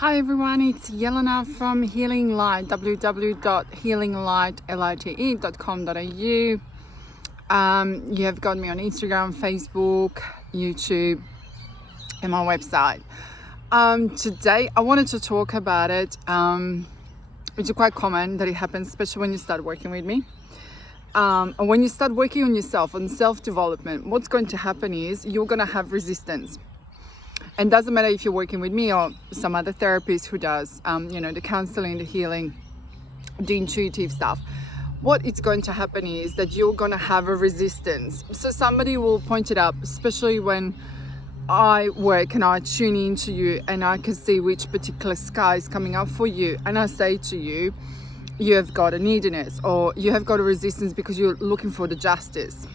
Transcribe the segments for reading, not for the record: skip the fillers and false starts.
Hi everyone, it's Yelena from Healing Light, www.healinglight.com.au. You have got me on Instagram, Facebook, YouTube, and my website. Today I wanted to talk about it. It's quite common that it happens, especially when you start working with me. And when you start working on yourself, on self-development, what's going to happen is you're going to have resistance. And doesn't matter if you're working with me or some other therapist who does, the counseling, the healing, the intuitive stuff. What it's going to happen is that you're going to have a resistance. So somebody will point it up, especially when I work and I tune into you and I can see which particular sky is coming up for you. And I say to you, you have got a neediness or you have got a resistance because you're looking for the justice.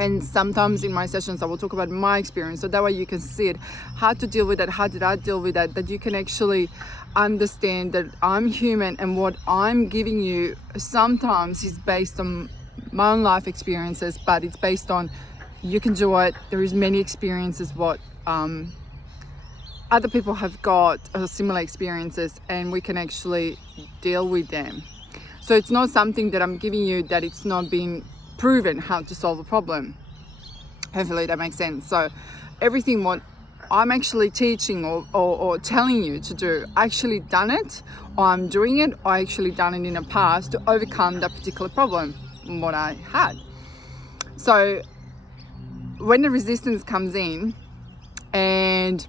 And sometimes in my sessions, I will talk about my experience. So that way you can see it, how to deal with that, how did I deal with that, that you can actually understand that I'm human and what I'm giving you sometimes is based on my own life experiences, but it's based on you can do it. There is many experiences what other people have got similar experiences and we can actually deal with them. So it's not something that I'm giving you that it's not been proven how to solve a problem. Hopefully that makes sense. So everything what I'm actually teaching or telling you to do, I actually done it, or I'm doing it, or I actually done it in the past to overcome that particular problem what I had. So when the resistance comes in, and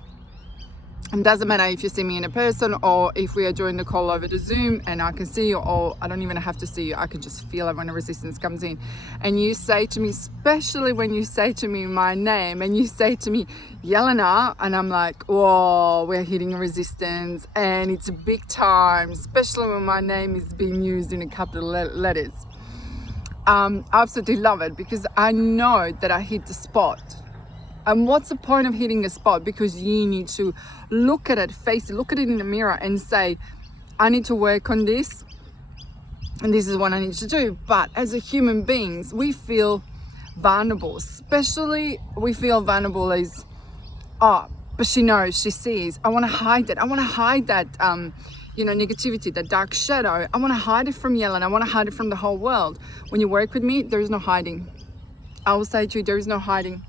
it doesn't matter if you see me in a person or if we are doing the call over the Zoom and I can see you, or I don't even have to see you, I can just feel it when the resistance comes in. And you say to me, especially when you say to me my name and you say to me, Yelena, and I'm like, whoa, we're hitting a resistance and it's a big time, especially when my name is being used in a couple of letters. I absolutely love it because I know that I hit the spot. And what's the point of hitting a spot? Because you need to look at it, face it, look at it in the mirror and say, I need to work on this and this is what I need to do. But as a human beings, we feel vulnerable, especially we feel vulnerable as, but she knows, she sees, I want to hide that. I want to hide that, negativity, that dark shadow. I want to hide it from Yelena. I want to hide it from the whole world. When you work with me, there is no hiding. I will say to you, there is no hiding.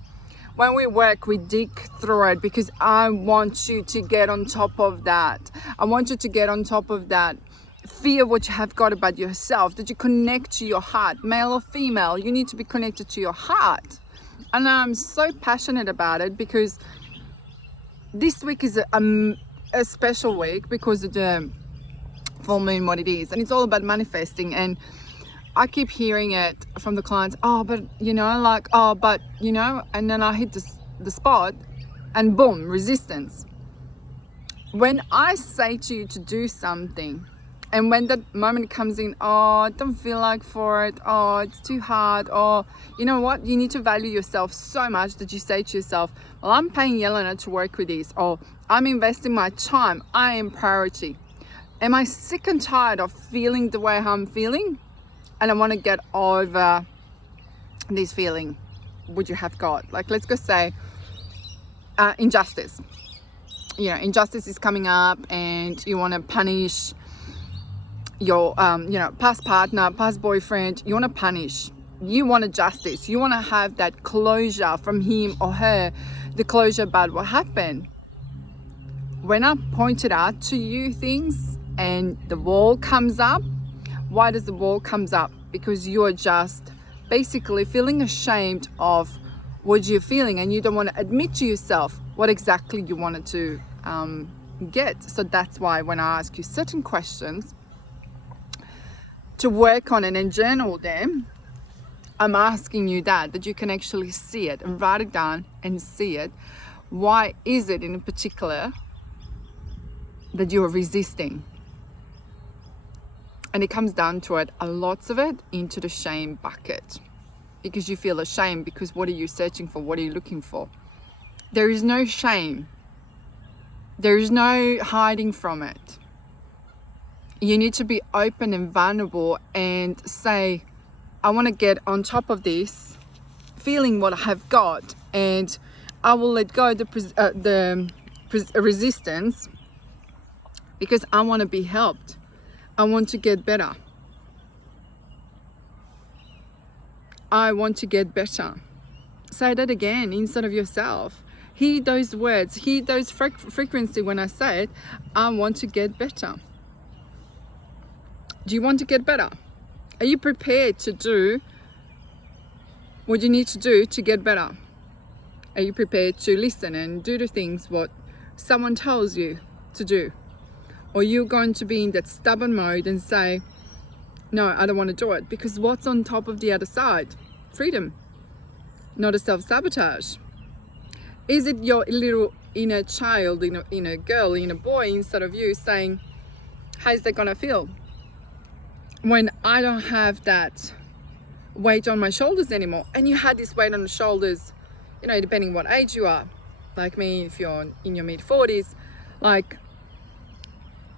When we work, we dig through it because I want you to get on top of that. I want you to get on top of that fear what you have got about yourself, that you connect to your heart, male or female. You need to be connected to your heart. And I'm so passionate about it because this week is a special week because of the full moon, what it is. And it's all about manifesting. And I keep hearing it from the clients, and then I hit the spot and boom, resistance. When I say to you to do something and when that moment comes in, I don't feel like for it, it's too hard, or you know what, you need to value yourself so much that you say to yourself, well, I'm paying Yelena to work with this, or I'm investing my time, I am priority. Am I sick and tired of feeling the way I'm feeling? And I want to get over this feeling which you have got. Like, let's go say injustice. Injustice is coming up and you want to punish your, past partner, past boyfriend. You want to punish. You want a justice. You want to have that closure from him or her, the closure about what happened. When I pointed out to you things and the wall comes up, why does the wall comes up? Because you're just basically feeling ashamed of what you're feeling and you don't want to admit to yourself what exactly you wanted to get. So that's why when I ask you certain questions to work on it and journal them, I'm asking you that you can actually see it and write it down and see it. Why is it in particular that you're resisting? And it comes down to it, lots of it, into the shame bucket. Because you feel ashamed, because what are you searching for? What are you looking for? There is no shame. There is no hiding from it. You need to be open and vulnerable and say, I want to get on top of this, feeling what I have got, and I will let go the resistance because I want to be helped. I want to get better. I want to get better. Say that again inside of yourself. Hear those words, hear those frequency when I say it. I want to get better. Do you want to get better? Are you prepared to do what you need to do to get better? Are you prepared to listen and do the things what someone tells you to do? Or you're going to be in that stubborn mode and say, no, I don't want to do it, because what's on top of the other side? Freedom, not a self-sabotage. Is it your little inner child, inner girl, inner boy inside of you saying, how's that gonna feel when I don't have that weight on my shoulders anymore? And you had this weight on the shoulders, depending what age you are. Like me, if you're in your mid-40s, like,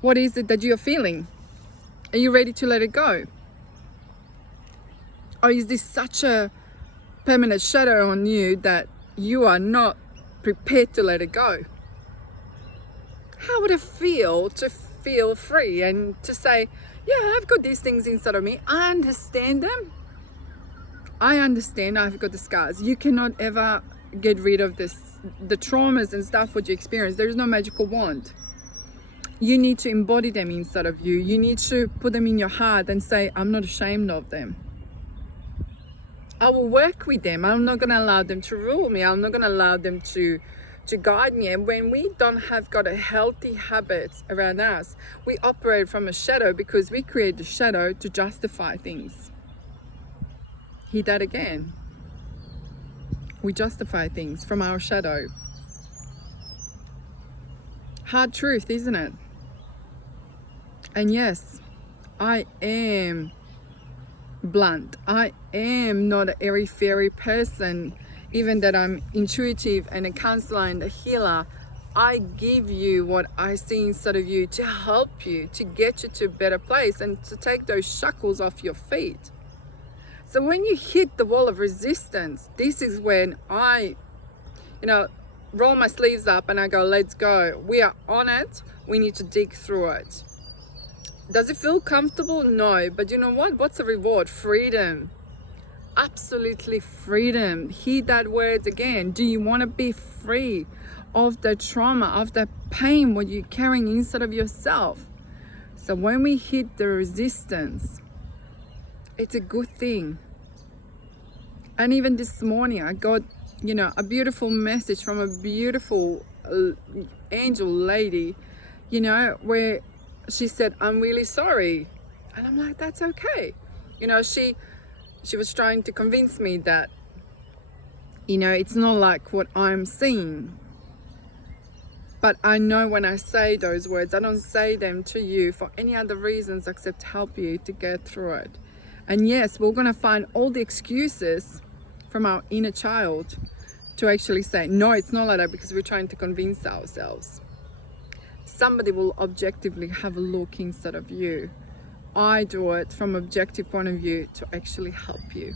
what is it that you're feeling? Are you ready to let it go? Or is this such a permanent shadow on you that you are not prepared to let it go? How would it feel to feel free and to say, yeah, I've got these things inside of me. I understand them. I understand I've got the scars. You cannot ever get rid of the traumas and stuff what you experience. There is no magical wand. You need to embody them inside of you. You need to put them in your heart and say, I'm not ashamed of them. I will work with them. I'm not going to allow them to rule me. I'm not going to allow them to guide me. And when we don't have got a healthy habits around us, we operate from a shadow because we create the shadow to justify things. Hear that again. We justify things from our shadow. Hard truth, isn't it? And yes, I am blunt. I am not an airy-fairy person. Even that I'm intuitive and a counselor and a healer, I give you what I see inside of you to help you, to get you to a better place and to take those shackles off your feet. So when you hit the wall of resistance, this is when I, roll my sleeves up and I go, let's go. We are on it. We need to dig through it. Does it feel comfortable? No. But you know what? What's the reward? Freedom. Absolutely freedom. Hear that word again. Do you want to be free of the trauma, of the pain, what you're carrying inside of yourself? So when we hit the resistance, it's a good thing. And even this morning, I got, a beautiful message from a beautiful angel lady, where she said, I'm really sorry. And I'm like, that's okay. She was trying to convince me that, it's not like what I'm seeing. But I know when I say those words, I don't say them to you for any other reasons except to help you to get through it. And yes, we're going to find all the excuses from our inner child to actually say, no, it's not like that, because we're trying to convince ourselves. Somebody will objectively have a look inside of you. I do it from an objective point of view to actually help you.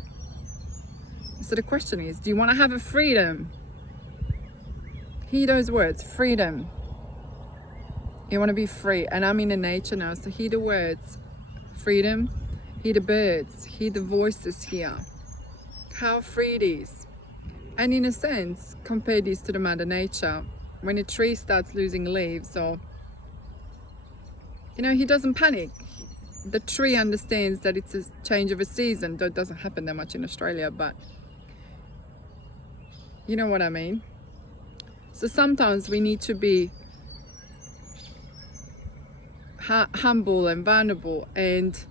So the question is, do you want to have a freedom? Hear those words, freedom. You want to be free. And I'm in the nature now, so hear the words, freedom. Hear the birds, hear the voices here. How free it is. And in a sense, compare this to the Mother Nature. When a tree starts losing leaves, or, he doesn't panic. The tree understands that it's a change of a season. Though it doesn't happen that much in Australia, but you know what I mean. So sometimes we need to be humble and vulnerable and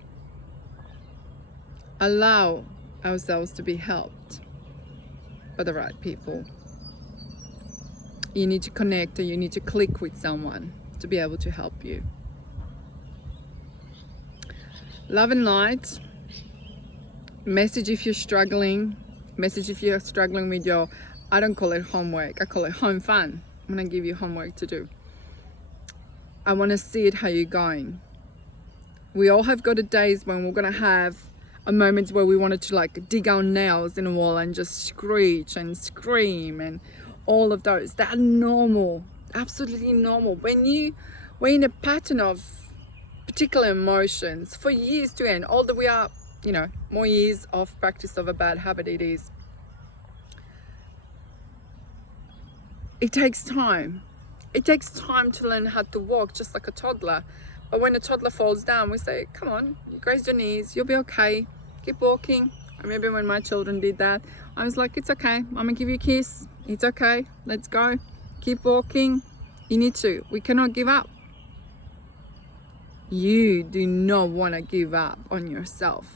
allow ourselves to be helped by the right people. You need to connect, or you need to click with someone to be able to help you. Love and light. Message if you're struggling. Message if you're struggling with your, I don't call it homework, I call it home fun. I'm going to give you homework to do. I want to see it, how you're going. We all have got days when we're going to have a moments where we wanted to dig our nails in a wall and just screech and scream and all of those. They're normal, absolutely normal. When you we're in a pattern of particular emotions for years to end. Although we are, more years of practice of a bad habit it is. It takes time. It takes time to learn how to walk, just like a toddler. But when a toddler falls down, we say, come on, you graze your knees, you'll be okay. Keep walking. I remember when my children did that. I was like, it's okay. I'm gonna give you a kiss. It's okay. Let's go. Keep walking. You need to. We cannot give up. You do not want to give up on yourself,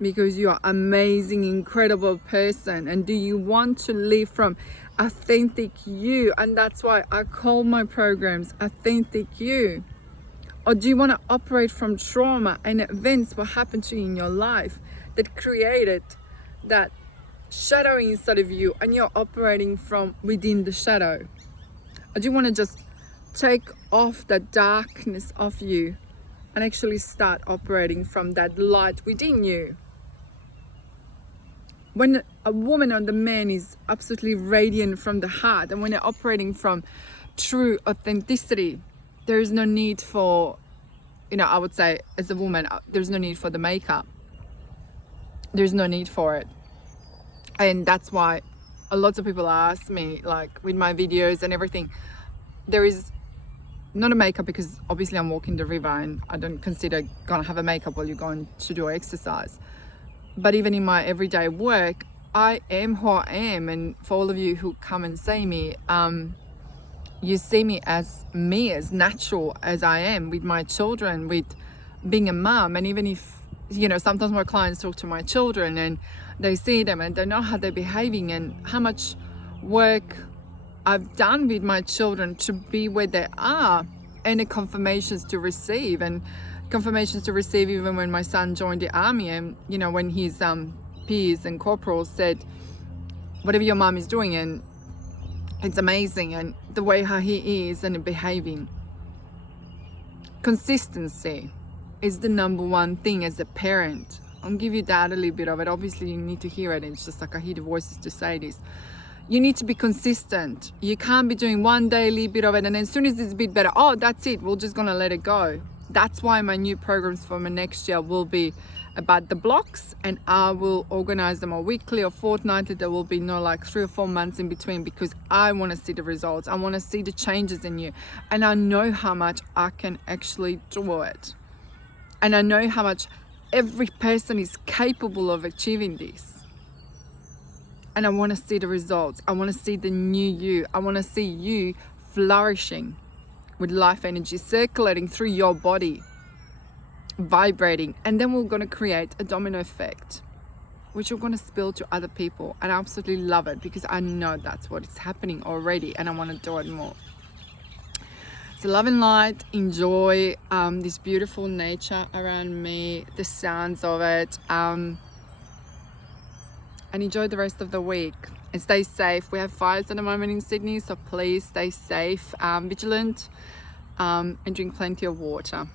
because you are an amazing, incredible person. And do you want to live from authentic you? And that's why I call my programs Authentic You. Or do you want to operate from trauma and events what happened to you in your life that created that shadow inside of you, and you're operating from within the shadow? Or do you want to just take off the darkness of you and actually start operating from that light within you? When a woman or the man is absolutely radiant from the heart, and when they're operating from true authenticity, there is no need for, I would say as a woman, there's no need for the makeup. There's no need for it. And that's why a lot of people ask me, like with my videos and everything, there is not a makeup, because obviously I'm walking the river and I don't consider gonna have a makeup while you're going to do exercise. But even in my everyday work, I am who I am. And for all of you who come and see me, you see me as natural as I am, with my children, with being a mum. And even if, sometimes my clients talk to my children and they see them and they know how they're behaving and how much work I've done with my children to be where they are, and the confirmations to receive. And confirmations to receive even when my son joined the army, and when his peers and corporals said, whatever your mom is doing, and it's amazing, and the way how he is and behaving. Consistency is the number one thing as a parent. I'll give you that a little bit of it. Obviously you need to hear it. It's just like I hear the voices to say this. You need to be consistent. You can't be doing one day a little bit of it, and then as soon as it's a bit better, oh, that's it, we're just gonna let it go. That's why my new programs for my next year will be about the blocks, and I will organize them weekly or fortnightly. There will be no 3 or 4 months in between, because I want to see the results. I want to see the changes in you, and I know how much I can actually do it, and I know how much every person is capable of achieving this. And I want to see the results. I want to see the new you. I want to see you flourishing with life energy circulating through your body, vibrating. And then we're going to create a domino effect, which we're going to spill to other people. And I absolutely love it, because I know that's what is happening already, and I want to do it more. So love and light. Enjoy this beautiful nature around me, the sounds of it. And enjoy the rest of the week, and stay safe. We have fires at the moment in Sydney, so please stay safe, vigilant, and drink plenty of water.